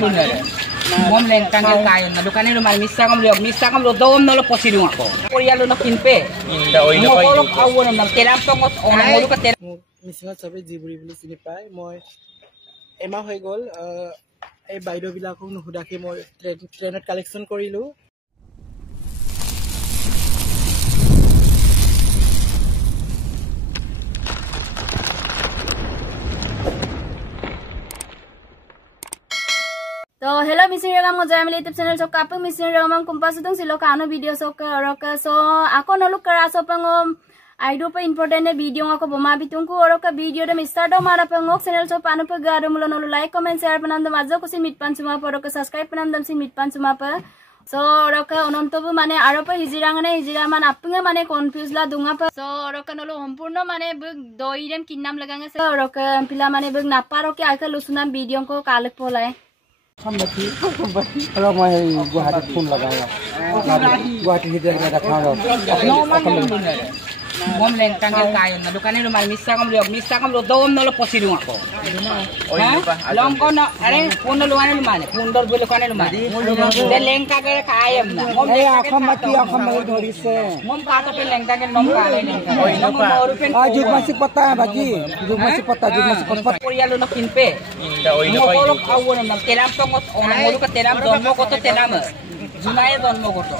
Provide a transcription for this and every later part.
bener. Mom lengkang yang kayu, nah dukane lu misa kam lu dom nolo posidung ako. Korea lu nakinpe. Inda oy na Mo kolok awo na telam tongot ona mo lu ka telam. মিচিঙত চবেই জিবুৰি বুলি চিনি পায় মই এমাহ হৈ গ'ল এই বাইদেউবিলাকক নুসুধাকৈ মই ট্ৰেইনত কালেকশ্যন কৰিলোঁ तो हेलो मिसिंग रगम को जय मिले यूट्यूब चैनल सो काप मिसिंग रगम कुंपा सुदुंग सिलो कानो वीडियो सो का सो आको नलुक करा सो पंगो आइडो पे इंपोर्टेंट है वीडियो को बमा बितुंकु और का वीडियो दम स्टार्ट मारा पंगो चैनल सो पानो पे गारो मुलो नलो लाइक कमेंट शेयर पनंद माजो कुसी मिटपान सुमा पर का सब्सक्राइब पनंदम सि मिटपान सुमा पर सो और का अनंतबु माने आरो पे हिजिरांगने हिजिरा मान आपुंगे माने कंफ्यूज ला दुंगा पर सो और का नलो संपूर्ण माने बग दोइरेम किन्नाम लगांगे से और का पिला माने बग नापारो के आका लुसुना वीडियो को कालक पोलाय সম্মতি আৰু মই গুৱাহাটীত ফোন লগাওঁ গুৱাহাটী ভিতৰত এটা ঠাই Mom lengkang yang kayu, nah dukane lu misa kam lu dom nolo posidung ako. Long ko na, are puno luane lu mane, pundor bulu kane lu mane. De lengkang ke kayam na. Mom এখন মাটি ধৰিছে mom kato pe lengkang ke nom kale lengkang. জুগমাছি পতা বাজি জুগমাছি পতা Korea lu nakinpe. Inda oy na Mo kolok awo na telam tongot ona mo lu ka telam donmo ko to telam. Junai donmo ko to.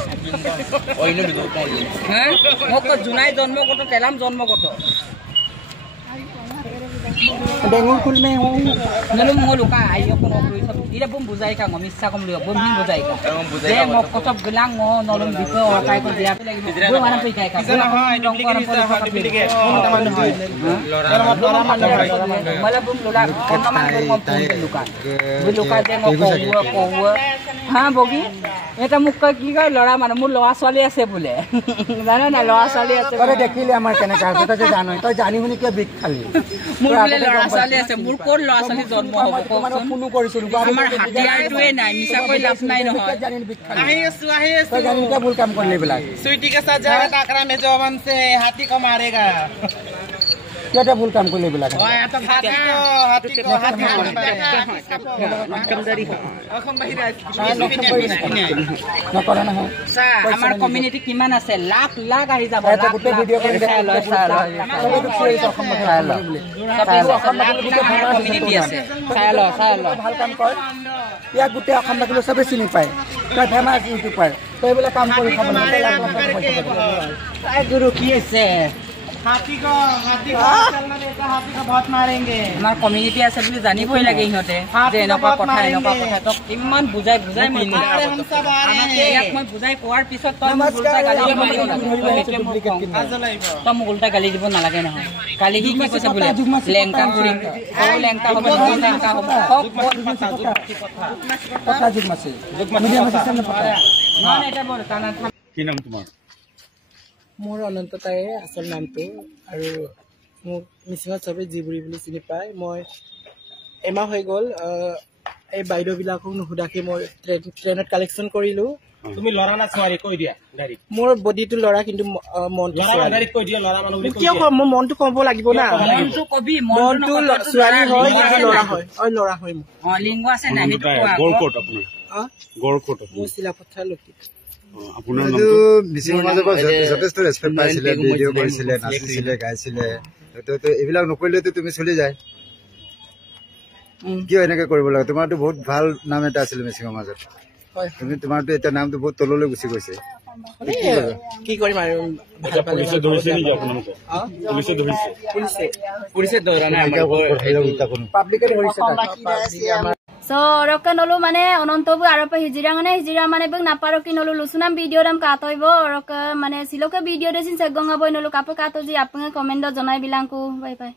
oy na bido tayo. Ha? Mo ko junai donmo ko to telam donmo ko to. বেঙুন full May Nalum mo luka ayo ko no sa ila bum buzai ka ngomisa kom lu bum hin buzai ka. De mo ko top gelang mo nalum dito kay ko dia bu mana pe kay ka. Isa ha duplicate isa ha duplicate. Taman hoy. Lora man Mala bum lula kono man mo pun luka. Bu luka de mo ko ha bogi eta mukka ki ka lora man mo loa swali ase bule. Jana na loa swali ase. তই দেখিলে আমাৰ কেনেকা আছে তই জানো তই জানি শুনি কিয় বিক খালি মোৰ বলে লৰা ছোৱালী আছে মোৰ কোৰ লৰা ছোৱালী জন্ম হ'ব কওকচোন ফোনো কৰিছিলো আমাৰ হাতিয়াৰটোৱে নাই মিছা কৈ লাভ নাই নহয় জানি বিক খালি আহি আছো তই জানি কিয় ভুল কাম কৰিলি বিলাক स्वीटी के साथ जा रहा टाकरा में जवान से हाथी को मारेगा কিয় ভুল কাম কৰিলি বিলাক ओए तो हाथी को कमजोरी अखम बाहिर নকৰা নহয় আমাৰ কমিউনিটি কিমান আছে লাখ লাখ আহি যাব এটা গোটেই ভিডিও কৰি চাই লয় কমিউনিটি আছে চাই লয় ভাল কাম কৰ ইয়াক গোটেই অসমবাসীলৈ চবে চিনি পায় তই ফেমাছ ইউটিউবাৰ তই এইবিলাক কাম কৰি খাব লাগে গুৰু কি আছে हाथी को चलना देता हाथी को बहुत मारेंगे আমাৰ কমিউনিটি আছে বুলি জানিবই লাগে ইহঁতে যে এনেকুৱা কথা তো ইমান বুজাই মিলি हम सब आ रहे हैं ইয়াক মই বুজাই কোৱাৰ পিছত তই মোক উল্টা গালি দিব তই মোক উল্টা গালি দিব নালাগে নহয় কালি কি কৈছে বোলে লেংকা কৰিম লেংকা হ'ব লেংকা হ'ব কথা জুগমাছি মিডিয়াম আছে না পতা মানে এটা বৰ টানা কি নাম তোমাৰ মোৰ অনন্ত তাইৰ আচল নামটো আৰু মোক মিচিঙত চবেই জিবুৰি বুলি চিনি পায় মই এমাহ হৈ গ'ল এই বাইদেউবিলাকক নুসুধাকৈ মই ট্ৰেইনত কালেকশ্যন কৰিলোঁ তুমি লৰা না ছোৱালী কৈ দিয়া ডাইৰেক্ট মোৰ বডিটো ল'ৰা কিন্তু মনটো ডাইৰেক্ট কৈ দিয়া লৰা মানুহ কিয় কম মোৰ মনটো ক'ব লাগিব না মনটো কবি মনটো ছোৱালী হয় কিন্তু ল'ৰা হয় ল'ৰা হয় মোৰ লিংগ আছে না গড়কোট আপোনাৰ গড়কোট মোৰ চিলাপথাৰ লক্ষী আপোনাৰ মিচিঙৰ মাজৰ পৰা যথেষ্ট ৰেচপেক্ট পাইছিলে ভিডিঅ' কৰিছিলে নাচিছিলে গাইছিলে এইবিলাক নকৰিলেতো তুমি চলি যায় কিয় এনেকে কৰিব লাগে তোমাৰতো বহুত ভাল নাম এটা আছিলে মিচিঙৰ মাজত তুমি তোমাৰতো এতিয়া নামটো বহুত তললৈ গুচি গৈছে কি কৰিম আৰু পুলিচে ধৰিছে নেকি আপোনালোকক পুলিচে ধৰিছে পুলিচে ধৰা নাই পাব্লিকে ধৰিছে So roka nolu mane onontobu aropa hijira mane bang naparo ki nolu lusunam video dam katoibo roka mane siloka video desin segonga boy nolu kapo kato ji apnga comment do jonai bilangku bye bye